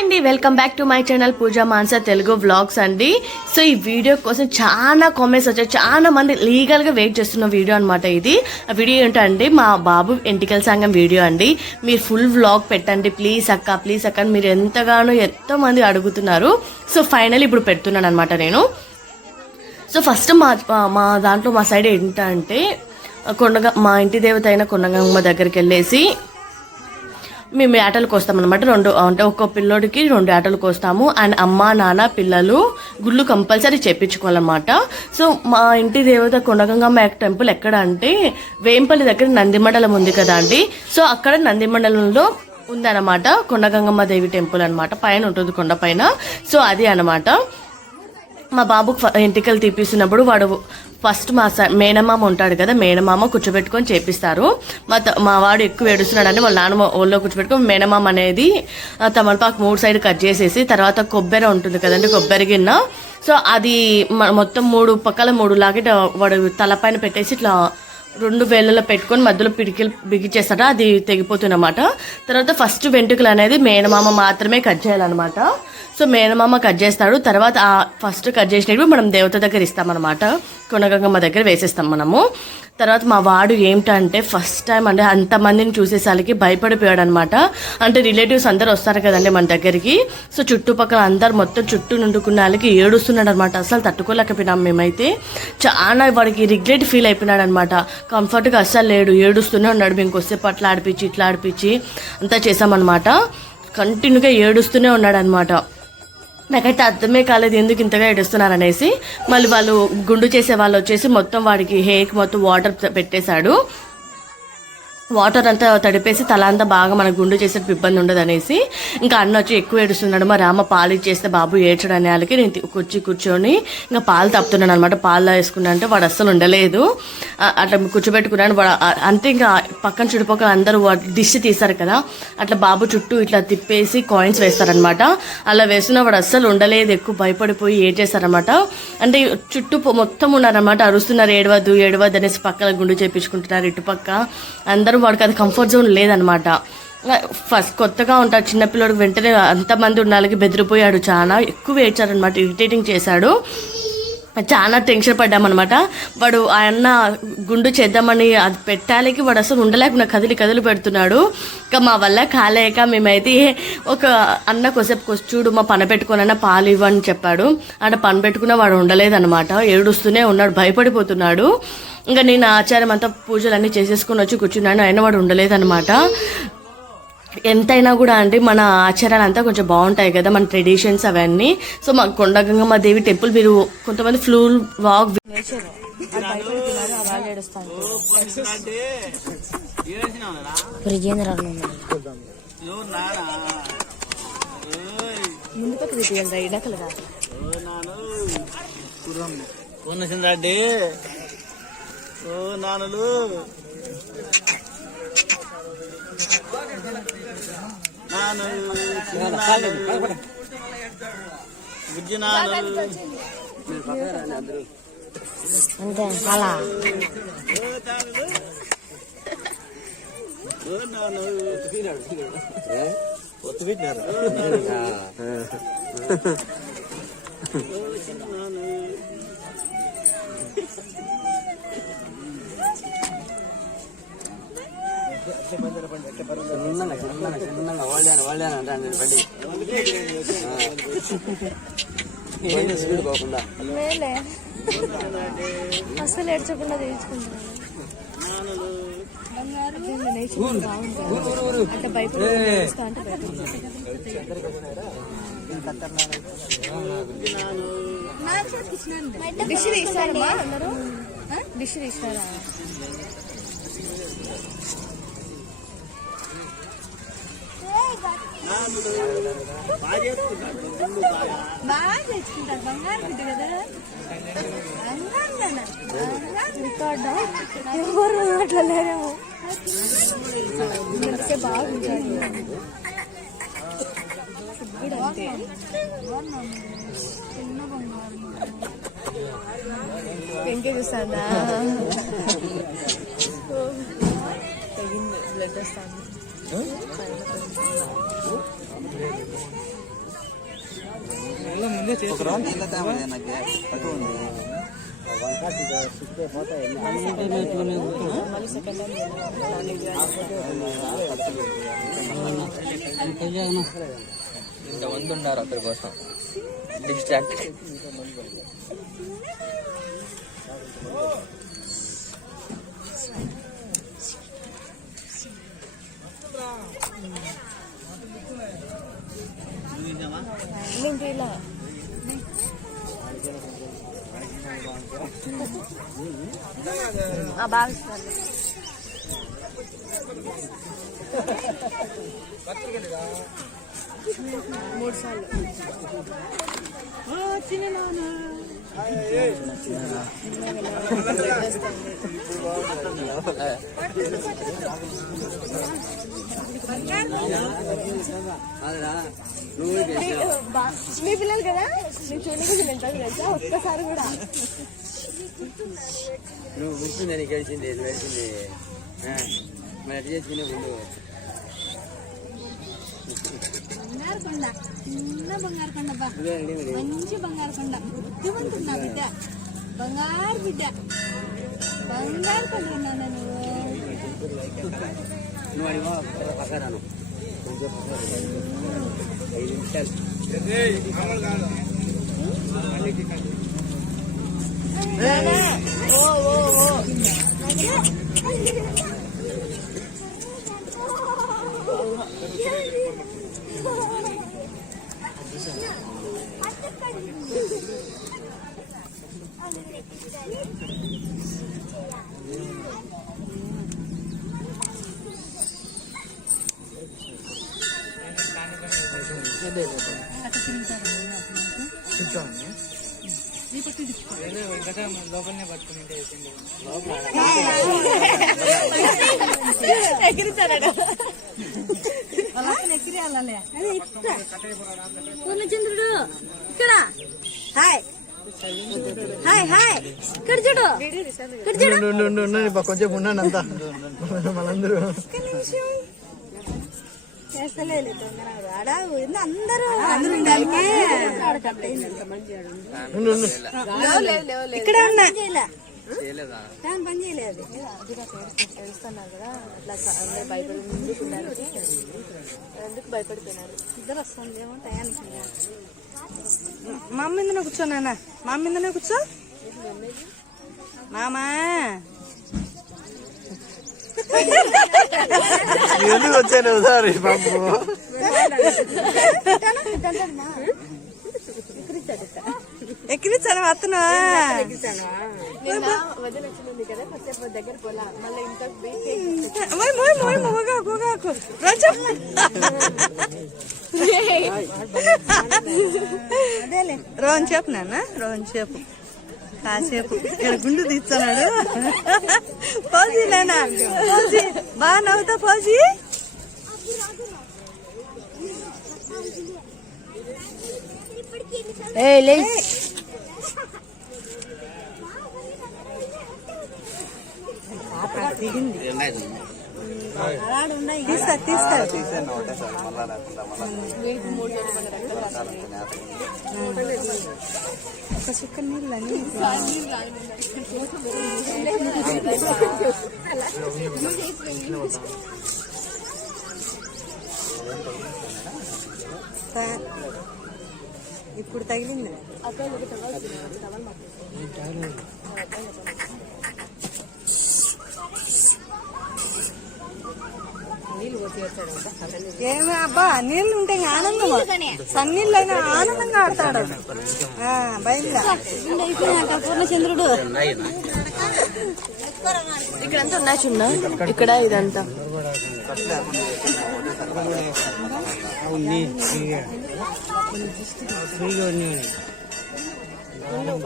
అండి. Welcome back to my channel Pooja Mansa Telugu vlogs అండి. So ఈ video కోసం చాలా కామెంట్స్ వచ్చాయి. చాలా మంది లీగల్గా వెయిట్ చేస్తున్న వీడియో అనమాట ఇది. ఆ వీడియో ఏంటంటే మా బాబు ఎంటికల్ సంఘం వీడియో అండి. మీరు ఫుల్ వ్లాగ్ పెట్టండి. ప్లీజ్ అక్క ప్లీజ్ అక్క అని మీరు ఎంతగానో ఎంతో మంది అడుగుతున్నారు. సో ఫైనల్ ఇప్పుడు పెడుతున్నాను అనమాట నేను. సో ఫస్ట్ మా మా దాంట్లో మా సైడ్ ఏంటంటే కొండగ మా ఇంటి దేవత అయిన కొండగమ్మ దగ్గరికి వెళ్ళేసి మేము ఆటలు కోస్తామన్నమాట రెండు అంటే ఒక్కో పిల్లోడికి రెండు ఆటలు కోస్తాము. అండ్ అమ్మ నాన్న పిల్లలు గుళ్ళు కంపల్సరీ చేపించుకోవాలన్నమాట. సో మా ఇంటి దేవత కొండగంగమ్మ టెంపుల్ ఎక్కడ అంటే వేంపల్లి దగ్గర నందిమండలం ఉంది కదా అండి. సో అక్కడ నందిమండలంలో ఉందన్నమాట. కొండగంగమ్మ దేవి టెంపుల్ అనమాట పైన ఉంటుంది కొండ పైన. సో అది అనమాట మా బాబుకు ఎంటికలు తీపిస్తున్నప్పుడు వాడు ఫస్ట్ మా స- మేనమామ ఉంటాడు కదా మేనమామ కూర్చోబెట్టుకొని చేపిస్తారు. మా త- మా వాడు ఎక్కువ ఏడుస్తున్నాడని వాళ్ళ నాన్నమ్మ ఒళ్ళో కూర్చోబెట్టుకొని మేనమామ అనేది ఆ, తమలపాకు మూడు సైడ్ కట్ చేసేసి తర్వాత కొబ్బరి ఉంటుంది కదండి కొబ్బరి గిన్నె. సో అది మొత్తం మూడు పక్కల మూడు లాగే వాడు తలపైన పెట్టేసి ఇట్లా రెండు వేళ్ళలో పెట్టుకొని మధ్యలో పిడికిలు బిగిచేస్తాడు అది తెగిపోతుందన్నమాట. తర్వాత ఫస్ట్ వెంట్రుకలు అనేది మేనమామ మాత్రమే కట్ చేయాలన్నమాట. సో మేనమామ కట్ చేస్తాడు. తర్వాత ఆ ఫస్ట్ కట్ చేసినవి మనం దేవత దగ్గర ఇస్తామన్నమాట. కొనగంగమ్మ దగ్గర వేసేస్తాం మనము. తర్వాత మా వాడు ఏమిటంటే ఫస్ట్ టైం అంటే అంతమందిని చూసేసరికి భయపడిపోయాడు అనమాట అంటే రిలేటివ్స్ అందరు వస్తారు కదండి మన దగ్గరికి. సో చుట్టుపక్కల అందరు మొత్తం చుట్టూ నుండుకున్న వాళ్ళకి ఏడుస్తున్నాడు అనమాట అసలు తట్టుకోలేకపోయినాం మేమైతే. చాలా వాడికి రిగ్రెట్ ఫీల్ అయిపోయినాడు అనమాట కంఫర్ట్గా అస్సలు లేడు ఏడుస్తూనే ఉన్నాడు. మేము కొద్దిసేపు అట్లా ఆడిపించి ఇట్లా ఆడిపించి అంతా చేసామన్నమాట కంటిన్యూగా ఏడుస్తూనే ఉన్నాడు అనమాట నాకైతే అర్థమే కాలేదు ఎందుకు ఇంతగా ఏడుస్తున్నారు అనేసి మళ్ళీ వాళ్ళు గుండు చేసే వాళ్ళు వచ్చేసి మొత్తం వాడికి హెయిర్కి మొత్తం వాటర్ పెట్టేశాడు. వాటర్ అంతా తడిపేసి తల అంతా బాగా మనకు గుండు చేసే ఇబ్బంది ఉండదు అనేసి ఇంకా అన్న వచ్చి ఎక్కువ ఏడుస్తున్నాడు. మా రామ పాలు ఇచ్చేస్తే బాబు ఏడ్చడం అనే వాళ్ళకి నేను తి- కూర్చి కూర్చొని ఇంకా పాలు తప్పుతున్నాను అనమాట పాలు వేసుకున్నా అంటే వాడు అస్సలు ఉండలేదు. అట్లా కూర్చోబెట్టుకున్నాను వాడు అంతే ఇంకా పక్కన చుట్టుపక్కల అందరూ డిష్ దిష్టి కదా. అట్లా బాబు చుట్టూ ఇట్లా తిప్పేసి కాయిన్స్ వేస్తారనమాట అలా వేస్తున్నా వాడు అస్సలు ఉండలేదు. ఎక్కువ భయపడిపోయి ఏడ్చేస్తారనమాట అంటే చుట్టూ మొత్తం ఉన్నారనమాట అరుస్తున్నారు ఏడవద్దు ఏడవద్దు అనేసి పక్కన గుండు చేపించుకుంటున్నారు. ఇటుపక్క అందరూ వాడికి అది కంఫర్ట్ జోన్ లేదనమాట. ఫస్ట్ కొత్తగా ఉంటాడు చిన్నపిల్లడికి వెంటనే అంతమంది ఉండాలకి బెదిరిపోయాడు. చాలా ఎక్కువ ఏడ్చారనమాట ఇరిటేటింగ్ చేశాడు. చాలా టెన్షన్ పడ్డామన్నమాట. వాడు ఆయన గుండు చేద్దామని అది పెట్టాలికి వాడు అసలు ఉండలేకుండా కదిలి కదిలి పెడుతున్నాడు. ఇంకా మా వల్ల కాలేక మేమైతే ఒక అన్న కొసేపు చూడు మా పని పెట్టుకున్న పాలు ఇవ్వని చెప్పాడు. ఆడ పని పెట్టుకున్న వాడు ఉండలేదన్నమాట. ఏడుస్తూనే ఉన్నాడు భయపడిపోతున్నాడు. ఇంకా నేను ఆచారం అంతా పూజలు అన్నీ చేసేసుకుని వచ్చి కూర్చున్నాను. అయినా వాడు ఉండలేదన్నమాట. ఎంతైనా కూడా అంటే మన ఆచారాలు అంతా కొంచెం బాగుంటాయి కదా మన ట్రెడిషన్స్ అవన్నీ. సో మా కొండగంగమ్మ దేవి టెంపుల్ మీరు కొంతమంది ఫ్లూ వాక్ ఓ నాన్నలు నాన్నలు చిన్నాన్నలు, బుజ్జి నాన్నలు అంతే అలా ఓ నాన్నలు ఒత్తు పెట్టినారు చిన్నగా చిన్నగా చిన్నగా బండి. స్పీడ్ పోకుండా. అసలు ఏడ్చకుండా అంటే భయపడి డిష్ తీస్తారమ్మా అందరూ డిష్ తీస్తారా బాగా తెచ్చుకుంటారు బంగారు బిడ్డ కదా ఎవరు అట్లా లేరేమో బాగుంటాడు వెంకే చూస్తుందా? తగింది బ్లడ్ వస్తుంది. నాకు ఇంతమంది ఉన్నారు అక్కడి కోసం డిస్ట్రాక్ట్ బాగా ఇస్తాను మూడు సార్లు అదేనా నువ్వు చేసినావు. మీ పిల్లలు కదా? వెళ్తాను తెలుసా ఒక్కసారి కూడా. నువ్వు గుర్తుందా నీకు గెలిచింది గెలిచింది ఆ, మరి ఎట్లా చేసుకునే ముందు. బంగారు కొండ చిన్న బంగారు కొండ మంచి బంగారు కొండ బిడ్డ? బంగారు బిడ్డ. బంగారు కొండ ఉన్నాను నువ్వు? నువ్వు అడిగా పక్కరాను కొంచెం పక్కరాను. ఐదు నిమిషాలు ఓ ఓ పూర్ణచంద్రుడు ఇక్కడ హాయ్ హాయ్ హాయ్ ఇక్కడ చూడు ఇక్కడ చూడు కొంచెం ఉన్నాను అంతా మనందరూ చేస్తలేదు ఆడ అందరూ అందరూ ఇక్కడ ఉన్నా చేయలేదా? దాని పని చేయలేదు తెలుస్తున్నారు కదా. అట్లా భయపడి ముందుకు ఎందుకు భయపడిపోయినారు? ఇద్దరు వస్తుంది ఏమో టయానికి. మా మీదనే కూర్చో నాన్న? మా మీదనే కూర్చో? మామా? ఎందుకు వచ్చాను సార్ బాబు. అతను రోహన్ చెప్పు నాన్న రోహన్ చెప్పు కాసేపు. ఇక్కడ గుండు తీస్తున్నాడు. ఫౌజీ లేనా ఫౌజీ. బాగా నవ్వుతా ఫౌజీ. తీస్తా తీస్తా. తీసాను ఒకటేసారి మళ్ళా లేకుండా ఒక చుక్క నీళ్ళని ఇప్పుడు తగిలింది. ఏమి అబ్బా నీళ్ళు ఉంటే ఇంకా ఆనందం సన్నీళ్ళు అయినా ఆనందంగా ఆడతాడు ఆ, భయంగా పూర్ణచంద్రుడు ఇక్కడంతా ఉన్నాయి చిన్న ఇక్కడ ఇదంతా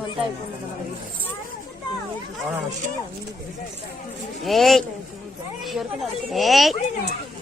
అంతా అయిపోయింది మనకి. ఏంటి డిస్టెన్స్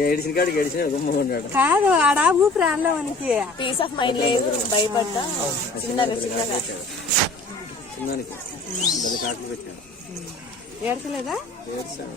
ఏడిసిన కాడికి ఏడిసిన గుమ్మ ఉన్నాడు కాదు ఆడ ఊపిరి అనలో మనకి పీస్ ఆఫ్ మైండ్ లేదు భయపడ్డా. చిన్నగా చిన్నగా. చిన్నానికి దాని కాట్లు పెట్టాడు ఏడ్చలేదా ఏడ్చాడు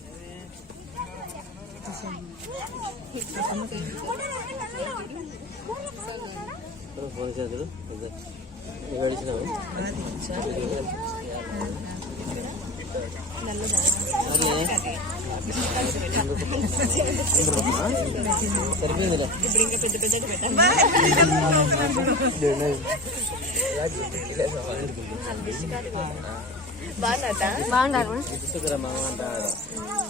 ఫోన్ చేతులు ఏడిచినావు సరిపోయిందిలే బాగున్నారు తీసుకురా మామ అంటాడు ఉండు